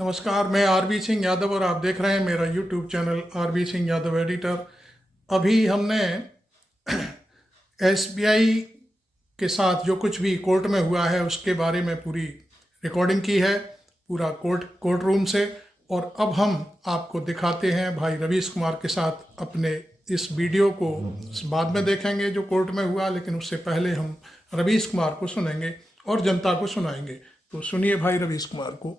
नमस्कार, मैं आरबी सिंह यादव और आप देख रहे हैं मेरा YouTube channel RB Singh Yadav editor. अभी हमने एसबीआई के साथ जो कुछ भी कोर्ट में हुआ है उसके बारे में पूरी रिकॉर्डिंग की है, पूरा कोर्ट रूम से। और अब हम आपको दिखाते हैं भाई रवीश कुमार के साथ अपने इस वीडियो को। बाद में देखेंगे जो कोर्ट में हुआ, लेकिन उससे पहले हम रवीश कुमार को सुनेंगे और जनता को सुनाएंगे। तो सुनिए भाई रवीश कुमार को।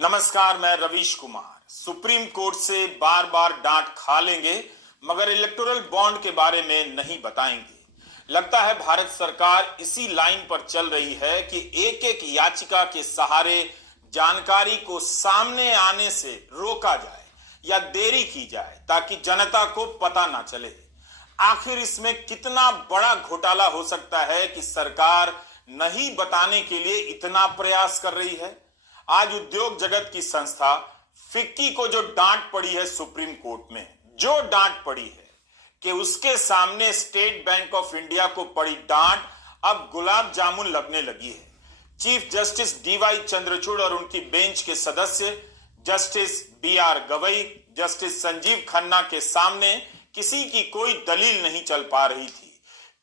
नमस्कार, मैं रवीश कुमार। सुप्रीम कोर्ट से बार बार डांट खा लेंगे मगर इलेक्टोरल बॉन्ड के बारे में नहीं बताएंगे। लगता है भारत सरकार इसी लाइन पर चल रही है कि एक एक याचिका के सहारे जानकारी को सामने आने से रोका जाए या देरी की जाए ताकि जनता को पता ना चले। आखिर इसमें कितना बड़ा घोटाला हो सकता है कि सरकार नहीं बताने के लिए इतना प्रयास कर रही है। आज उद्योग जगत की संस्था फिक्की को जो डांट पड़ी है सुप्रीम कोर्ट में, जो डांट पड़ी है कि उसके सामने स्टेट बैंक ऑफ इंडिया को पड़ी डांट अब गुलाब जामुन लगने लगी है। चीफ जस्टिस डीवाई चंद्रचूड़ और उनकी बेंच के सदस्य justice BR Gavai, justice Sanjiv Khanna के सामने किसी की कोई दलील नहीं चल पा रही थी।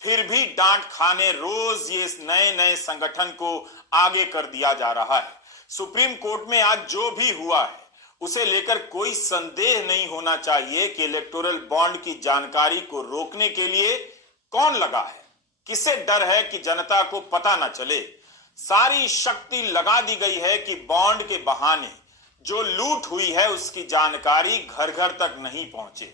फिर भी डांट खाने रोज ये नए नए संगठन को आगे कर दिया जा रहा है। सुप्रीम कोर्ट में आज जो भी हुआ है उसे लेकर कोई संदेह नहीं होना चाहिए कि इलेक्टोरल बॉन्ड की जानकारी को रोकने के लिए कौन लगा है, किसे डर है कि जनता को पता ना चले। सारी शक्ति लगा दी गई है कि बॉन्ड के बहाने जो लूट हुई है उसकी जानकारी घर घर तक नहीं पहुंचे।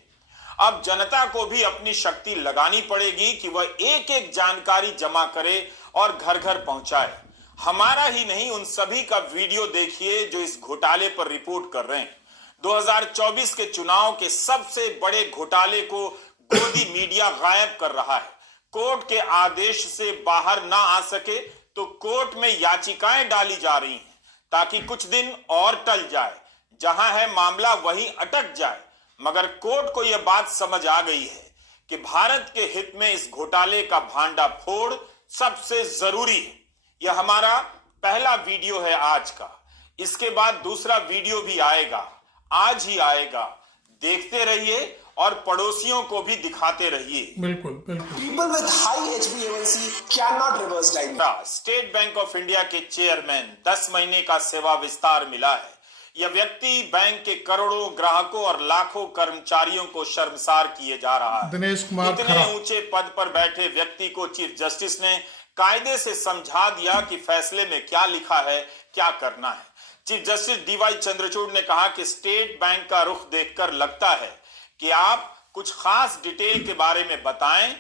अब जनता को भी अपनी शक्ति लगानी पड़ेगी कि वह एक एक जानकारी जमा करे और घर घर पहुंचाए। हमारा ही नहीं, उन सभी का वीडियो देखिए जो इस घोटाले पर रिपोर्ट कर रहे हैं। 2024 के चुनाव के सबसे बड़े घोटाले को गोदी मीडिया गायब कर रहा है। कोर्ट के आदेश से बाहर ना आ सके तो कोर्ट में याचिकाएं डाली जा रही हैं ताकि कुछ दिन और टल जाए, जहां है मामला वहीं अटक जाए। मगर कोर्ट को यह बात समझ आ गई है कि भारत के हित में इस घोटाले का भांडा फोड़ सबसे जरूरी है। यह हमारा पहला वीडियो है आज का। इसके बाद दूसरा वीडियो भी आएगा, आज ही आएगा। देखते रहिए और पड़ोसियों को भी दिखाते रहिए। बिल्कुल बिल्कुल। People with high HbA1c cannot reverse diabetes. State bank of India के चेयरमैन 10 महीने का सेवा विस्तार मिला है। यह व्यक्ति बैंक के करोड़ों ग्राहकों और लाखों कर्मचारियों को शर्मसार किए जा रहा है। दिनेश कुमार इतने ऊंचे पद पर बैठे व्यक्ति को चीफ जस्टिस ने कायदे से समझा दिया कि फैसले में क्या लिखा है, क्या करना है। चीफ जस्टिस डीवाई चंद्रचूड़ ने कहा कि स्टेट बैंक का रुख देखकर लगता है कि आप कुछ खास डिटेल के बारे में बताएं,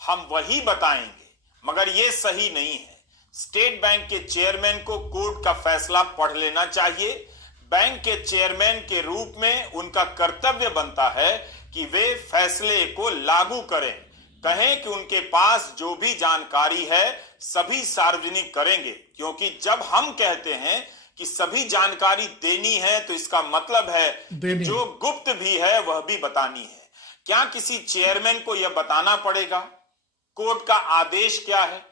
हम वही बताएंगे, मगर यह सही नहीं है। स्टेट बैंक के चेयरमैन को कोर्ट का फैसला पढ़ लेना चाहिए। बैंक के चेयरमैन के रूप में उनका कर्तव्य बनता है कि वे फैसले को लागू करें, कहें कि उनके पास जो भी जानकारी है सभी सार्वजनिक करेंगे। क्योंकि जब हम कहते हैं कि सभी जानकारी देनी है तो इसका मतलब है जो गुप्त भी है वह भी बतानी है। क्या किसी चेयरमैन को यह बताना पड़ेगा कोर्ट का आदेश क्या है?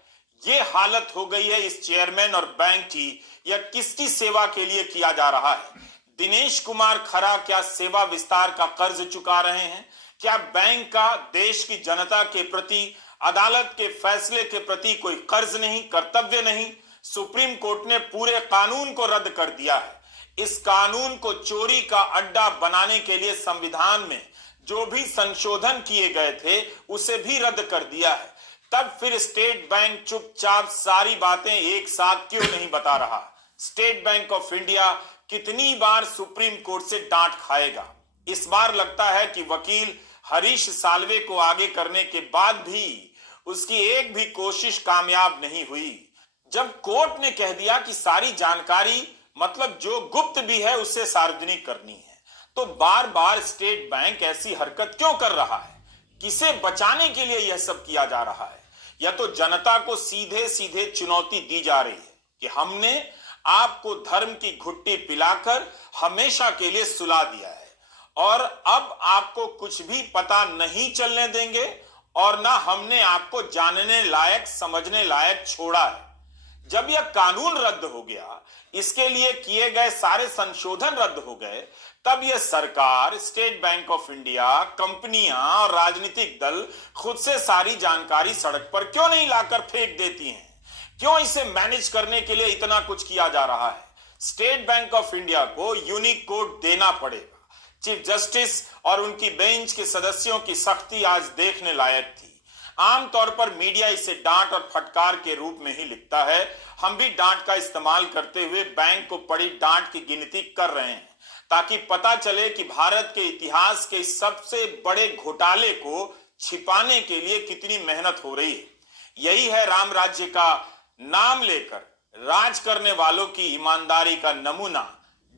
यह हालत हो गई है इस चेयरमैन और बैंक की। यह किसकी सेवा के लिए किया जा रहा है? दिनेश कुमार खरा क्या सेवा विस्तार का कर्ज चुका रहे हैं? क्या बैंक का देश की जनता के प्रति, अदालत के फैसले के प्रति कोई कर्ज नहीं, कर्तव्य नहीं? सुप्रीम कोर्ट ने पूरे कानून को रद्द कर दिया है। इस कानून को चोरी का अड्डा बनाने के लिए संविधान में जो भी संशोधन किए गए थे उसे भी रद्द कर दिया है। तब फिर स्टेट बैंक चुपचाप सारी बातें एक साथ क्यों नहीं बता रहा? स्टेट बैंक ऑफ इंडिया कितनी बार सुप्रीम कोर्ट से डांट खाएगा? इस बार लगता है कि वकील हरीश साल्वे को आगे करने के बाद भी उसकी एक भी कोशिश कामयाब नहीं हुई। जब कोर्ट ने कह दिया कि सारी जानकारी, मतलब जो गुप्त भी है, उसे सार्वजनिक करनी है, तो बार बार स्टेट बैंक ऐसी हरकत क्यों कर रहा है? किसे बचाने के लिए यह सब किया जा रहा है? या तो जनता को सीधे सीधे चुनौती दी जा रही है कि हमने आपको धर्म की घुट्टी पिलाकर हमेशा के लिए सुला दिया है और अब आपको कुछ भी पता नहीं चलने देंगे और ना हमने आपको जानने लायक, समझने लायक छोड़ा है। जब यह कानून रद्द हो गया, इसके लिए किए गए सारे संशोधन रद्द हो गए, तब यह सरकार, स्टेट बैंक ऑफ इंडिया, कंपनियां और राजनीतिक दल खुद से सारी जानकारी सड़क पर क्यों नहीं लाकर फेंक देती हैं? क्यों इसे मैनेज करने के लिए इतना कुछ किया जा रहा है? स्टेट बैंक ऑफ इंडिया को यूनिक कोड देना पड़ेगा। चीफ जस्टिस और उनकी बेंच के सदस्यों की सख्ती आज देखने लायक थी। आमतौर पर मीडिया इसे डांट और फटकार के रूप में ही लिखता है। हम भी डांट का इस्तेमाल करते हुए बैंक को पड़ी डांट की गिनती कर रहे हैं, ताकि पता चले कि भारत के इतिहास के सबसे बड़े घोटाले को छिपाने के लिए कितनी मेहनत हो रही है। यही है राम राज्य का नाम लेकर राज करने वालों की ईमानदारी का नमूना।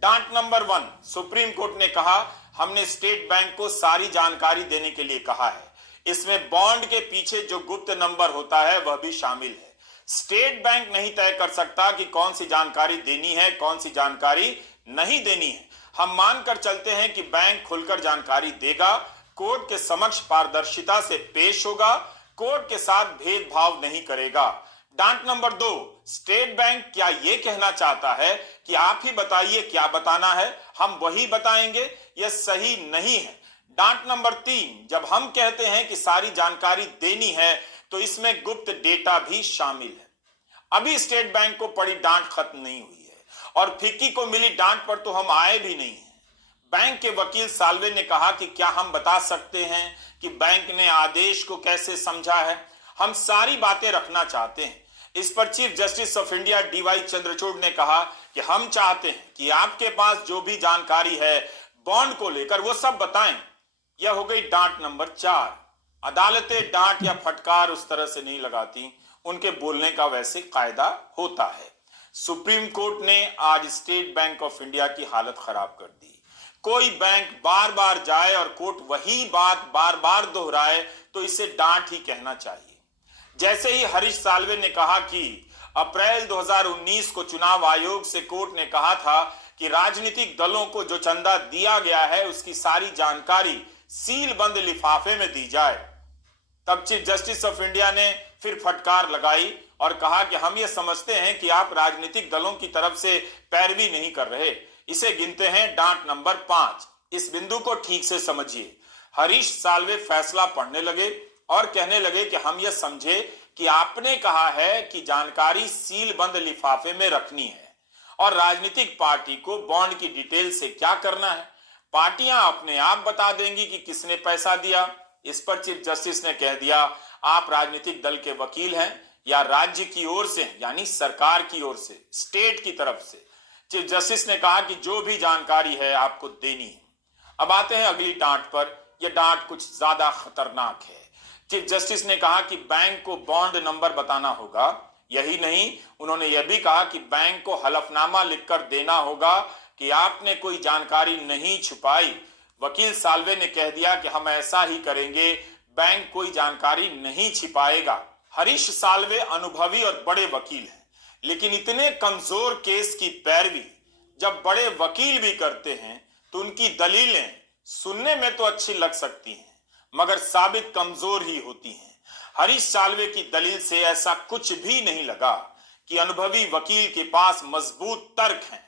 डांट नंबर 1, सुप्रीम कोर्ट ने कहा, हमने स्टेट बैंक को सारी जानकारी देने के लिए कहा है। इसमें बॉन्ड के पीछे जो गुप्त नंबर होता है वह भी शामिल है। स्टेट बैंक नहीं तय कर सकता कि कौन सी जानकारी देनी है, कौन सी जानकारी नहीं देनी है। हम मानकर चलते हैं कि बैंक खुलकर जानकारी देगा, कोर्ट के समक्ष पारदर्शिता से पेश होगा, कोर्ट के साथ भेदभाव नहीं करेगा। डांट नंबर 2, स्टेट बैंक क्या यह कहना चाहता है कि आप ही बताइए क्या बताना है, हम वही बताएंगे? यह सही नहीं है। डांट नंबर 3, जब हम कहते हैं कि सारी जानकारी देनी है तो इसमें गुप्त डेटा भी शामिल है। अभी स्टेट बैंक को पड़ी डांट खत्म नहीं हुई है और फिक्की को मिली डांट पर तो हम आए भी नहीं हैं। बैंक के वकील साल्वे ने कहा कि क्या हम बता सकते हैं कि बैंक ने आदेश को कैसे समझा है? हम सारी बातें रखना चाहते हैं। इस पर chief justice of India DY Chandrachud ने कहा कि हम चाहते हैं कि आपके पास जो भी जानकारी है बॉन्ड को लेकर वो सब बताएं। यह हो गई डांट नंबर 4। अदालतें डांट या फटकार उस तरह से नहीं लगाती, उनके बोलने का वैसे कायदा होता है। सुप्रीम कोर्ट ने आज स्टेट बैंक ऑफ इंडिया की हालत खराब कर दी। कोई बैंक बार बार जाए और कोर्ट वही बात बार बार दोहराए तो इसे डांट ही कहना चाहिए। जैसे ही हरीश साल्वे ने कहा कि अप्रैल 2019 को चुनाव आयोग से कोर्ट ने कहा था कि राजनीतिक दलों को जो चंदा दिया गया है उसकी सारी जानकारी सील बंद लिफाफे में दी जाए, तब चीफ जस्टिस ऑफ इंडिया ने फिर फटकार लगाई और कहा कि हम ये समझते हैं कि आप राजनीतिक दलों की तरफ से पैरवी नहीं कर रहे। इसे गिनते हैं डांट नंबर 5। इस बिंदु को ठीक से समझिए। हरीश साल्वे फैसला पढ़ने लगे और कहने लगे कि हम यह समझे कि आपने कहा है कि जानकारी सील बंद लिफाफे में रखनी है और राजनीतिक पार्टी को बॉन्ड की डिटेल से क्या करना है। पार्टियां अपने आप बता देंगी कि किसने पैसा दिया। इस पर चीफ जस्टिस ने कह दिया, आप राजनीतिक दल के वकील हैं या राज्य की ओर से, यानी सरकार की ओर से, स्टेट की तरफ से। चीफ जस्टिस ने कहा कि जो भी जानकारी है आपको देनी है। अब आते हैं अगली डांट पर। यह डांट कुछ ज्यादा खतरनाक है। चीफ जस्टिस ने कहा कि बैंक को बॉन्ड नंबर बताना होगा। यही नहीं, उन्होंने यह भी कहा कि बैंक को हलफनामा लिखकर देना होगा कि आपने कोई जानकारी नहीं छुपाई। वकील साल्वे ने कह दिया कि हम ऐसा ही करेंगे, बैंक कोई जानकारी नहीं छिपाएगा। हरीश साल्वे अनुभवी और बड़े वकील हैं, लेकिन इतने कमजोर केस की पैरवी जब बड़े वकील भी करते हैं तो उनकी दलीलें सुनने में तो अच्छी लग सकती हैं मगर साबित कमजोर ही होती हैं। हरीश साल्वे की दलील से ऐसा कुछ भी नहीं लगा कि अनुभवी वकील के पास मजबूत तर्क हैं।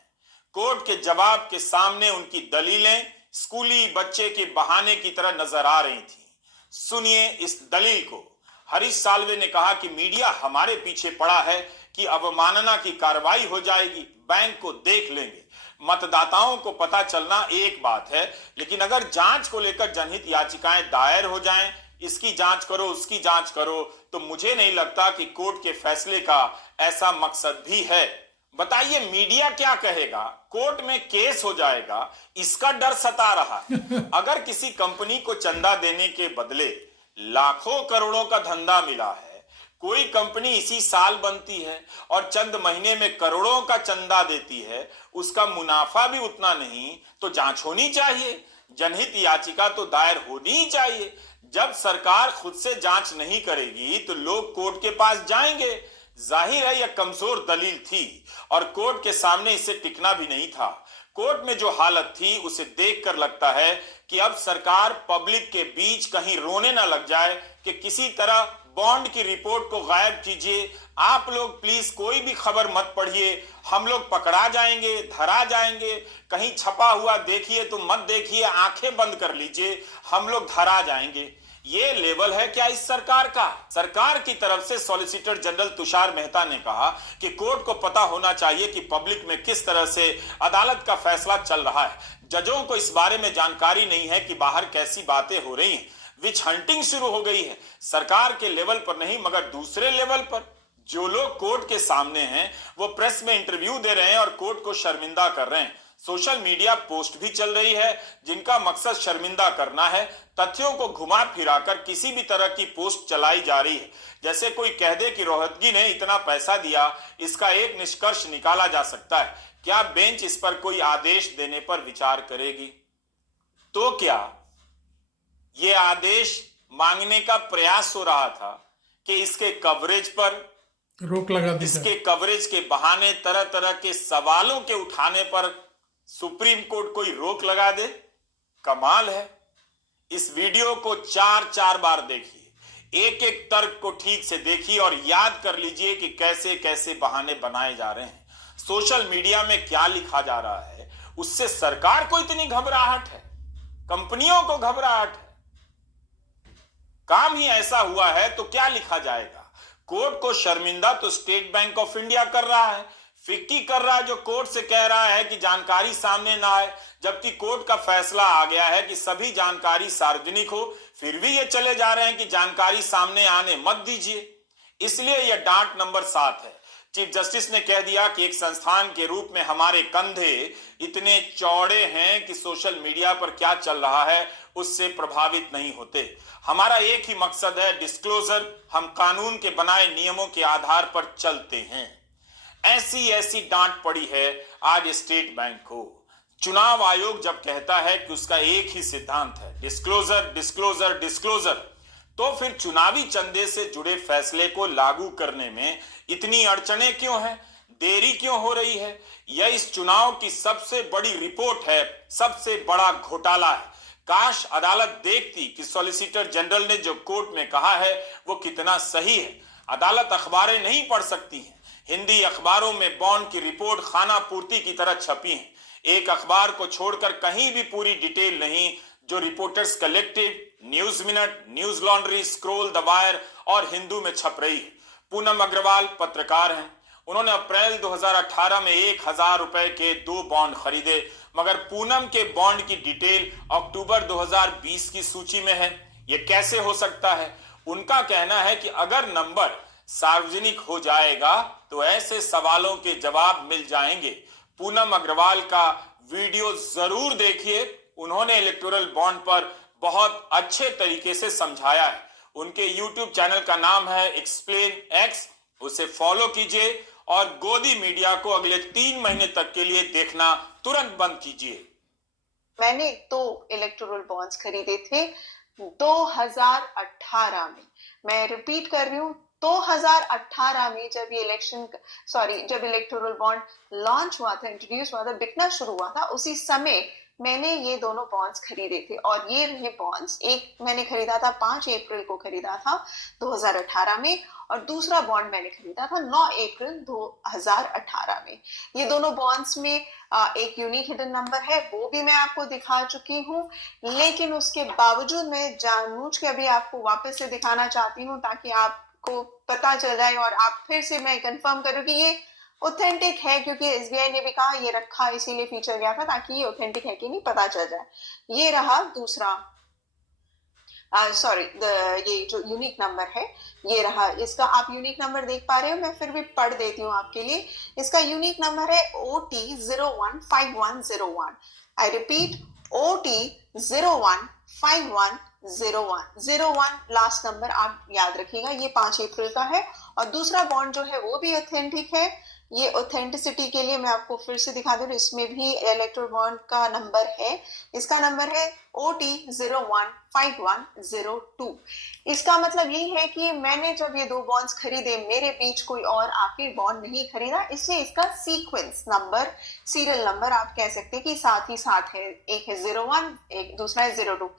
कोर्ट के जवाब के सामने उनकी दलीलें स्कूली बच्चे के बहाने की तरह नजर आ रही थी। सुनिए इस दलील को। हरीश साल्वे ने कहा कि मीडिया हमारे पीछे पड़ा है कि अवमानना की कार्रवाई हो जाएगी, बैंक को देख लेंगे। मतदाताओं को पता चलना एक बात है, लेकिन अगर जांच को लेकर जनहित याचिकाएं दायर हो जाएं, इसकी जांच करो, उसकी जांच करो, तो मुझे नहीं लगता कि कोर्ट के फैसले का ऐसा मकसद भी है। बताइए मीडिया क्या कहेगा? कोर्ट में केस हो जाएगा, इसका डर सता रहा है। अगर किसी कंपनी को चंदा देने के बदले लाखों करोड़ों का धंधा मिला है, कोई कंपनी इसी साल बनती है और चंद महीने में करोड़ों का चंदा देती है, उसका मुनाफा भी उतना नहीं, तो जांच होनी चाहिए, जनहित याचिका तो दायर होनी ही चाहिए। जब सरकार खुद से जांच नहीं करेगी तो लोग कोर्ट के पास जाएंगे। जाहिर है यह कमजोर दलील थी और कोर्ट के सामने इसे टिकना भी नहीं था। कोर्ट में जो हालत थी उसे देखकर लगता है कि अब सरकार पब्लिक के बीच कहीं रोने ना लग जाए कि किसी तरह बॉन्ड की रिपोर्ट को गायब कीजिए। आप लोग प्लीज कोई भी खबर मत पढ़िए, हम लोग पकड़ा जाएंगे, धरा जाएंगे। कहीं छपा हुआ देखिए तो मत देखिए, आंखें बंद कर लीजिए, हम लोग धरा जाएंगे। ये लेवल है क्या इस सरकार का? सरकार की तरफ से सॉलिसिटर जनरल तुषार मेहता ने कहा कि कोर्ट को पता होना चाहिए कि पब्लिक में किस तरह से अदालत का फैसला चल रहा है। जजों को इस बारे में जानकारी नहीं है कि बाहर कैसी बातें हो रही हैं। विच हंटिंग शुरू हो गई है, सरकार के लेवल पर नहीं मगर दूसरे लेवल पर। जो लोग कोर्ट के सामने हैं वो प्रेस में इंटरव्यू दे रहे हैं और कोर्ट को शर्मिंदा कर रहे हैं। सोशल मीडिया पोस्ट भी चल रही है जिनका मकसद शर्मिंदा करना है। तथ्यों को घुमा फिराकर किसी भी तरह की पोस्ट चलाई जा रही है, जैसे कोई कह दे कि रोहतगी ने इतना पैसा दिया। इसका एक निष्कर्ष निकाला जा सकता है, क्या बेंच इस पर कोई आदेश देने पर विचार करेगी? तो क्या यह आदेश मांगने का प्रयास हो रहा था कि इसके कवरेज पर रोक लगा दी, इसके कवरेज के बहाने तरह तरह के सवालों के उठाने पर सुप्रीम कोर्ट कोई रोक लगा दे? कमाल है। इस वीडियो को 4 बार देखिए, एक एक तर्क को ठीक से देखिए और याद कर लीजिए कि कैसे कैसे बहाने बनाए जा रहे हैं। सोशल मीडिया में क्या लिखा जा रहा है, उससे सरकार को इतनी घबराहट है, कंपनियों को घबराहट है। काम ही ऐसा हुआ है तो क्या लिखा जाएगा? कोर्ट को शर्मिंदा तो स्टेट बैंक ऑफ इंडिया कर रहा है, फिक्की कर रहा है जो कोर्ट से कह रहा है कि जानकारी सामने ना आए, जबकि कोर्ट का फैसला आ गया है कि सभी जानकारी सार्वजनिक हो। फिर भी ये चले जा रहे हैं कि जानकारी सामने आने मत दीजिए। इसलिए यह डांट नंबर 7 है। चीफ जस्टिस ने कह दिया कि एक संस्थान के रूप में हमारे कंधे इतने चौड़े हैं कि सोशल मीडिया पर क्या चल रहा है उससे प्रभावित नहीं होते। हमारा एक ही मकसद है डिस्क्लोजर। हम कानून के बनाए नियमों के आधार पर चलते हैं। ऐसी डांट पड़ी है आज स्टेट बैंक को। चुनाव आयोग जब कहता है कि उसका एक ही सिद्धांत है डिस्क्लोजर डिस्क्लोजर डिस्क्लोजर, तो फिर चुनावी चंदे से जुड़े फैसले को लागू करने में इतनी अड़चनें क्यों हैं, देरी क्यों हो रही है? यह इस चुनाव की सबसे बड़ी रिपोर्ट है, सबसे बड़ा घोटाला है। काश अदालत देखती कि सॉलिसिटर जनरल ने जो कोर्ट में कहा है वो कितना सही है। अदालत अखबारें नहीं पढ़ सकती हैं। हिंदी अखबारों में बॉन्ड की रिपोर्ट खाना पूर्ति की तरह छपी है। एक अखबार को छोड़कर कहीं भी पूरी डिटेल नहीं जो reporters collective, news minute, news laundry, scroll, the wire और हिंदू में छप रही है। पूनम अग्रवाल पत्रकार हैं। उन्होंने अप्रैल 2018 में 1000 रुपए के 2 बॉन्ड खरीदे, मगर पूनम के बॉन्ड की डिटेल अक्टूबर 2020 की सूची में है। यह कैसे हो सकता है? उनका कहना है कि अगर नंबर सार्वजनिक हो जाएगा तो ऐसे सवालों के जवाब मिल जाएंगे। पूनम अग्रवाल का वीडियो जरूर देखिए, उन्होंने इलेक्टोरल बॉन्ड पर बहुत अच्छे तरीके से समझाया है। उनके YouTube चैनल का नाम है एक्सप्लेन एक्स, उसे फॉलो कीजिए और गोदी मीडिया को अगले 3 महीने तक के लिए देखना तुरंत बंद कीजिए। मैंने 2 इलेक्टोरल बॉन्ड्स खरीदे थे 2018 में। मैं रिपीट कर रही हूँ, 2018 में जब ये जब इलेक्टोरल बॉन्ड लॉन्च हुआ था, इंट्रोड्यूस हुआ था, बिकना शुरू हुआ था, उसी समय मैंने ये दोनों बॉन्ड्स खरीदे थे। और ये बॉन्ड्स, एक मैंने खरीदा था 5 अप्रैल को खरीदा था 2018 में, और दूसरा बॉन्ड मैंने खरीदा था 9 अप्रैल 2018 में। ये दोनों बॉन्ड्स में एक यूनिक हिडन नंबर है, वो भी मैं आपको दिखा चुकी हूँ, लेकिन उसके बावजूद मैं जानबूझ के अभी आपको वापस से दिखाना चाहती हूँ ताकि आपको पता चल जाए और आप फिर से मैं कंफर्म करूँ कि ये ऑथेंटिक है, क्योंकि एसबीआई ने भी कहा ये रखा इसीलिए फीचर गया था ताकि ये ऑथेंटिक है कि नहीं पता चल जाए। ये रहा दूसरा, ये जो यूनिक नंबर है ये रहा। इसका आप यूनिक नंबर देख पा रहे हो, मैं फिर भी पढ़ देती हूँ आपके लिए। इसका यूनिक नंबर है OT015101। I repeat, OT015101 last number आप याद रखिएगा। ये 5 अप्रैल का है। और दूसरा बॉन्ड जो है वो भी ऑथेंटिक है। ये ऑथेंटिसिटी के लिए मैं आपको फिर से दिखा दूं, इसमें भी इलेक्टोरल बॉन्ड का नंबर है। इसका नंबर है OT015102। इसका मतलब यही है कि मैंने जब ये 2 बॉन्ड्स खरीदे, मेरे बीच कोई और आखिरी बॉन्ड नहीं खरीदा, इसलिए इसका सीक्वेंस नंबर, सीरियल नंबर आप कह सकते हैं कि साथ ही साथ है। एक है 01, एक दूसरा है 02।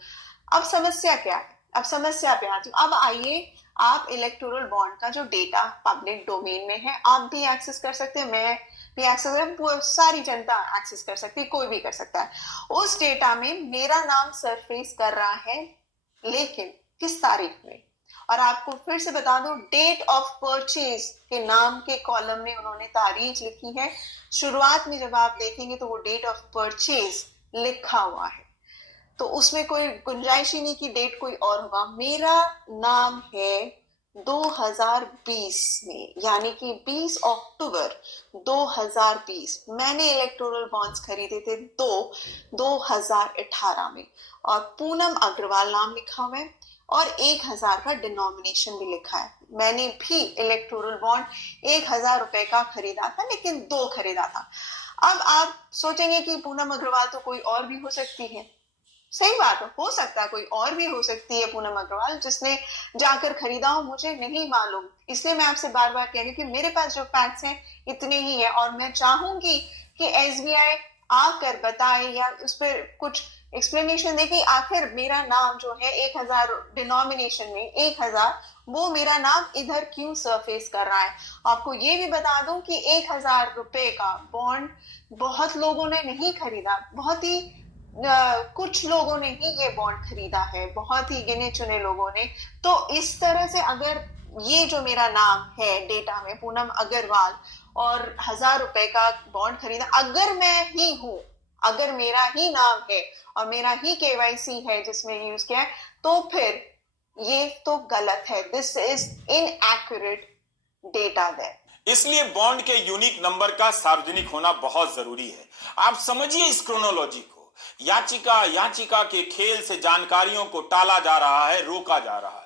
अब समस्या क्या है? अब समस्या पे आती हूँ। अब आइए आप इलेक्टोरल बॉन्ड का जो डेटा पब्लिक डोमेन में है आप भी एक्सेस कर सकते हैं, मैं भी एक्सेस कर, सारी जनता एक्सेस कर सकती है, कोई भी कर सकता है। उस डेटा में मेरा नाम सरफेस कर रहा है, लेकिन किस तारीख में, और आपको फिर से बता दूं डेट ऑफ परचेज के नाम के कॉलम में उन्होंने तारीख लिखी है। शुरुआत में जब आप देखेंगे तो वो डेट ऑफ परचेज लिखा हुआ है, तो उसमें कोई गुंजाइश ही नहीं कि डेट कोई और होगा। मेरा नाम है 2020 में, यानी कि 20 अक्टूबर 2020 मैंने इलेक्टोरल बॉन्ड्स खरीदे थे 2018 में, और पूनम अग्रवाल नाम लिखा हुआ है और 1000 का डिनोमिनेशन भी लिखा है। मैंने भी इलेक्टोरल बॉन्ड 1000 रुपए का खरीदा था, लेकिन 2 खरीदा था। अब आप सोचेंगे कि पूनम अग्रवाल तो कोई और भी हो सकती है, सही बात हो सकता है, कोई और भी हो सकती है पूनम अग्रवाल जिसने जाकर खरीदा हो, मुझे नहीं मालूम। इसलिए मैं आपसे बार बार कह रही हूँ कि मेरे पास जो फैक्ट्स हैं इतने ही है, और मैं चाहूंगी कि एसबीआई आकर बताए या उस पर कुछ एक्सप्लेनेशन दे कि आखिर मेरा नाम जो है 1000 डिनोमिनेशन में 1000, वो मेरा नाम इधर क्यों सरफेस कर रहा है। आपको ये भी बता दूं कि 1000 रुपए का बॉन्ड बहुत लोगों ने नहीं खरीदा, बहुत ही कुछ लोगों ने ही ये बॉन्ड खरीदा है, बहुत ही गिने चुने लोगों ने। तो इस तरह से अगर ये जो मेरा नाम है डेटा में पूनम अग्रवाल और 1000 रुपए का बॉन्ड खरीदा, अगर मैं ही हूं, अगर मेरा ही नाम है और मेरा ही केवाईसी है जिसमें यूज किया है, तो फिर ये तो गलत है। This is inaccurate data there. इसलिए बॉन्ड के यूनिक नंबर का सार्वजनिक होना बहुत जरूरी है। आप समझिए इस क्रोनोलॉजी को। याचिका के खेल से जानकारियों को टाला जा रहा है, रोका जा रहा है।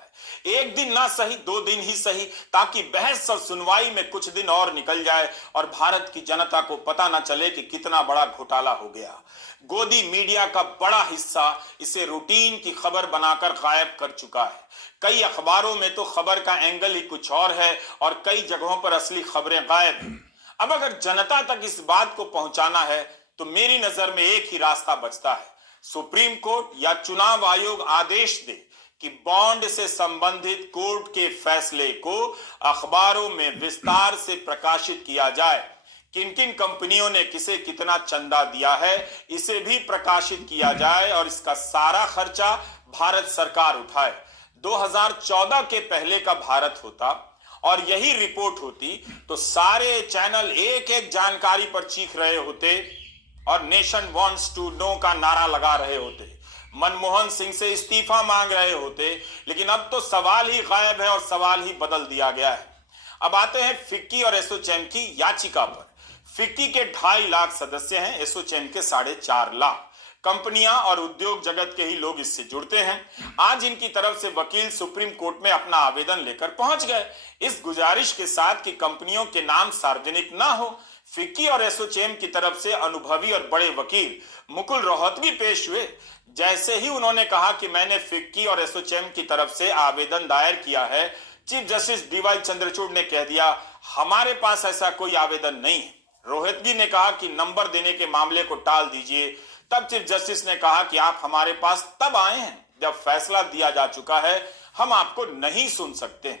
एक दिन ना सही 2 दिन ही सही, ताकि बहस और सुनवाई में कुछ दिन और निकल जाए और भारत की जनता को पता ना चले कि कितना बड़ा घोटाला हो गया। गोदी मीडिया का बड़ा हिस्सा इसे रूटीन की खबर बनाकर गायब कर चुका है। कई अखबारों में तो खबर का एंगल ही कुछ और है और कई जगहों पर असली खबरें गायब हैं। अब अगर जनता तक इस बात को पहुंचाना है तो मेरी नजर में एक ही रास्ता बचता है। सुप्रीम कोर्ट या चुनाव आयोग आदेश दे कि बॉन्ड से संबंधित कोर्ट के फैसले को अखबारों में विस्तार से प्रकाशित किया जाए। किन किन कंपनियों ने किसे कितना चंदा दिया है इसे भी प्रकाशित किया जाए और इसका सारा खर्चा भारत सरकार उठाए। 2014 के पहले का भारत होता और यही रिपोर्ट होती तो सारे चैनल एक एक जानकारी पर चीख रहे होते और नेशन वांट्स टू नो का नारा लगा रहे होते, मनमोहन सिंह से इस्तीफा मांग रहे होते। लेकिन अब तो सवाल ही गायब है और सवाल ही बदल दिया गया है। अब आते हैं फिक्की और एसोचैम की याचिका पर। फिक्की के 2.5 लाख सदस्य हैं, एसोचैम के 4.5 लाख। कंपनियां और उद्योग जगत के ही लोग इससे जुड़ते हैं। आज इनकी तरफ से वकील सुप्रीम कोर्ट में अपना आवेदन लेकर पहुंच गए, इस गुजारिश के साथ कि कंपनियों के नाम सार्वजनिक ना हो। फिक्की और एसोचैम की तरफ से अनुभवी और बड़े वकील मुकुल रोहतगी पेश हुए। जैसे ही उन्होंने कहा कि मैंने फिक्की और एसोचैम की तरफ से आवेदन दायर किया है, चीफ जस्टिस डीवाई चंद्रचूड़ ने कह दिया हमारे पास ऐसा कोई आवेदन नहीं है। रोहतगी ने कहा कि नंबर देने के मामले को टाल दीजिए। तब चीफ जस्टिस ने कहा कि आप हमारे पास तब आए हैं जब फैसला दिया जा चुका है, हम आपको नहीं सुन सकते।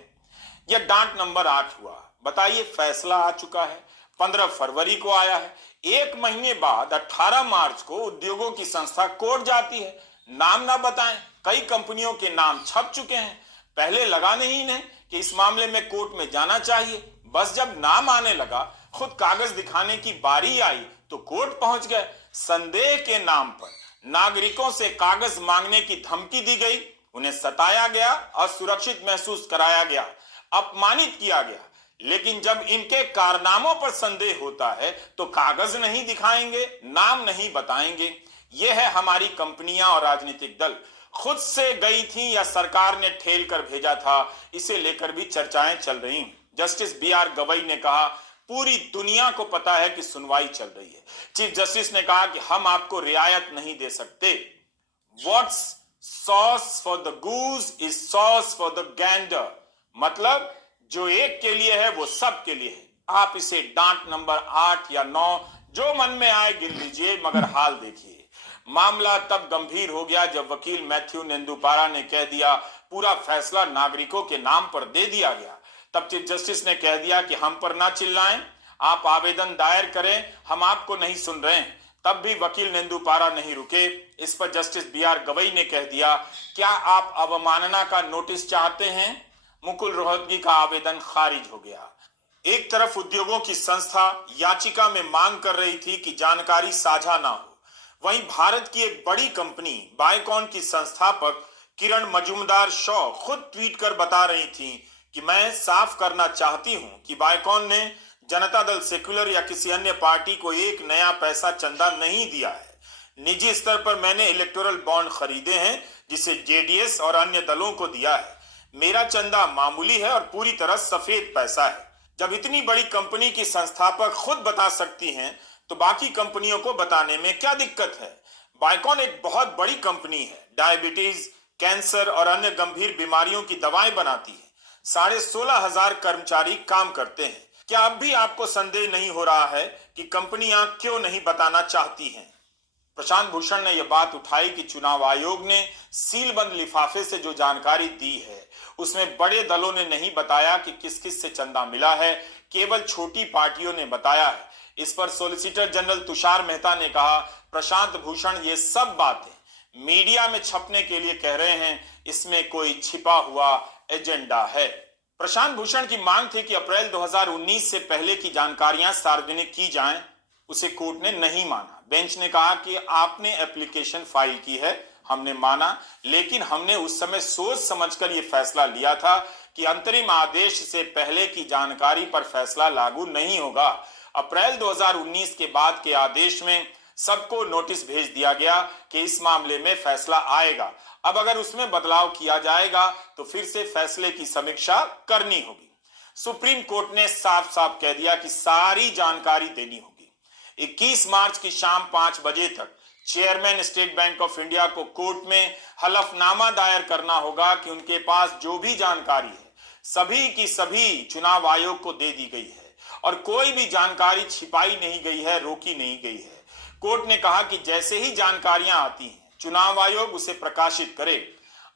यह डांट नंबर 8 हुआ। बताइए, फैसला आ चुका है, 15 फरवरी को आया है। 1 महीने बाद 18 मार्च को उद्योगों की संस्था कोर्ट जाती है। नाम ना बताएं, कई कंपनियों के नाम छप चुके हैं। पहले लगा नहीं इन्हें कि इस मामले में कोर्ट में जाना चाहिए। बस जब नाम आने लगा, खुद कागज दिखाने की बारी आई तो कोर्ट पहुंच गए। संदेह के नाम पर नागरिकों से कागज मांगने की धमकी दी गई, उन्हें सताया गया, असुरक्षित महसूस कराया गया, अपमानित किया गया। लेकिन जब इनके कारनामों पर संदेह होता है तो कागज नहीं दिखाएंगे, नाम नहीं बताएंगे। यह है हमारी कंपनियां और राजनीतिक दल। खुद से गई थी या सरकार ने ठेल कर भेजा था, इसे लेकर भी चर्चाएं चल रही। जस्टिस BR गवई ने कहा पूरी दुनिया को पता है कि सुनवाई चल रही है। चीफ जस्टिस ने कहा कि हम आपको रियायत नहीं दे सकते। What's sauce for the goose is sauce for the Gander, मतलब जो एक के लिए है वो सब के लिए है। आप इसे डांट नंबर 8 या 9 जो मन में आए गिन लीजिए, मगर हाल देखिए। मामला तब गंभीर हो गया जब वकील मैथ्यू नेंदुपारा ने कह दिया पूरा फैसला नागरिकों के नाम पर दे दिया गया। तब चीफ जस्टिस ने कह दिया कि हम पर ना चिल्लाएं, आप आवेदन दायर करें, हम आपको नहीं सुन रहे हैं। तब भी वकील नेंदुपारा नहीं रुके। इस पर जस्टिस BR गवई ने कह दिया, क्या आप अवमानना का नोटिस चाहते हैं? मुकुल रोहतगी का आवेदन खारिज हो गया। एक तरफ उद्योगों की संस्था याचिका में मांग कर रही थी कि जानकारी साझा ना हो, वहीं भारत की एक बड़ी कंपनी बायकॉन की संस्थापक किरण मजूमदार शॉ खुद ट्वीट कर बता रही थी कि मैं साफ करना चाहती हूं कि बायकॉन ने जनता दल सेक्युलर या किसी अन्य पार्टी को एक नया पैसा चंदा नहीं दिया है। निजी स्तर पर मैंने इलेक्टोरल बॉन्ड खरीदे हैं जिसे JDS और अन्य दलों को दिया है। मेरा चंदा मामूली है और पूरी तरह सफेद पैसा है। जब इतनी बड़ी कंपनी की संस्थापक खुद बता सकती हैं तो बाकी कंपनियों को बताने में क्या दिक्कत है? बायकॉन एक बहुत बड़ी कंपनी है, डायबिटीज, कैंसर और अन्य गंभीर बीमारियों की दवाएं बनाती है। 16,500 कर्मचारी काम करते हैं। क्या अब भी आपको संदेह नहीं हो रहा है कि कंपनियां क्यों नहीं बताना चाहती हैं? प्रशांत भूषण ने यह बात उठाई कि चुनाव आयोग ने सीलबंद लिफाफे से जो जानकारी दी है उसमें बड़े दलों ने नहीं बताया कि किस किस से चंदा मिला है, केवल छोटी पार्टियों ने बताया है। इस पर सॉलिसिटर जनरल तुषार मेहता ने कहा, प्रशांत भूषण ये सब बातें मीडिया में छपने के लिए कह रहे हैं, इसमें कोई छिपा हुआ एजेंडा है। प्रशांत भूषण की मांग थी कि अप्रैल 2019 से पहले की जानकारियां सार्वजनिक की जाएं। उसे कोर्ट ने नहीं माना। बेंच ने कहा कि आपने एप्लीकेशन फाइल की है, हमने माना, लेकिन हमने उस समय सोच समझकर यह फैसला लिया था कि अंतरिम आदेश से पहले की जानकारी पर फैसला लागू नहीं होगा। अप्रैल 2019 के बाद के आदेश में सबको नोटिस भेज दिया गया कि इस मामले में फैसला आएगा। अब अगर उसमें बदलाव किया जाएगा तो फिर से फैसले की समीक्षा करनी होगी। सुप्रीम कोर्ट ने साफ साफ कह दिया कि सारी जानकारी देनी होगी। 21 मार्च की शाम 5 बजे तक chairman state bank of India को कोर्ट में हलफनामा दायर करना होगा कि उनके पास जो भी जानकारी है सभी की सभी चुनाव आयोग को दे दी गई है और कोई भी जानकारी छिपाई नहीं गई है, रोकी नहीं गई है। कोर्ट ने कहा कि जैसे ही जानकारियां आती हैं चुनाव आयोग उसे प्रकाशित करे।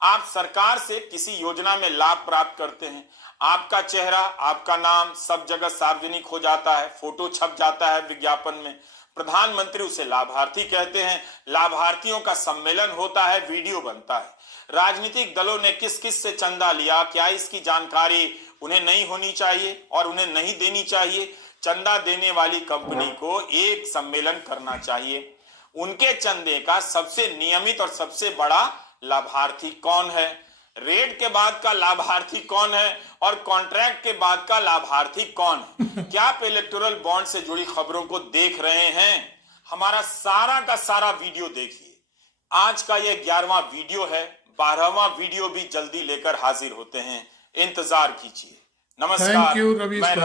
आप सरकार से किसी योजना में लाभ प्राप्त करते हैं, आपका चेहरा, आपका नाम सब जगह सार्वजनिक हो जाता है, फोटो छप जाता है विज्ञापन में। प्रधानमंत्री उसे लाभार्थी कहते हैं, लाभार्थियों का सम्मेलन होता है, वीडियो बनता है। राजनीतिक दलों ने किस किस से चंदा लिया, क्या इसकी जानकारी उन्हें नहीं होनी चाहिए और उन्हें नहीं देनी चाहिए? चंदा देने वाली कंपनी को एक सम्मेलन करना चाहिए। उनके चंदे का सबसे नियमित और सबसे बड़ा लाभार्थी कौन है, रेड के बाद का लाभार्थी कौन है और कॉन्ट्रैक्ट के बाद का लाभार्थी कौन है? क्या आप इलेक्टोरल बॉन्ड से जुड़ी खबरों को देख रहे हैं? हमारा सारा का सारा वीडियो देखिए। आज का यह 11वां वीडियो है, 12वां वीडियो भी जल्दी लेकर हाजिर होते हैं, इंतजार कीजिए। नमस्कार। Thank you Ravish.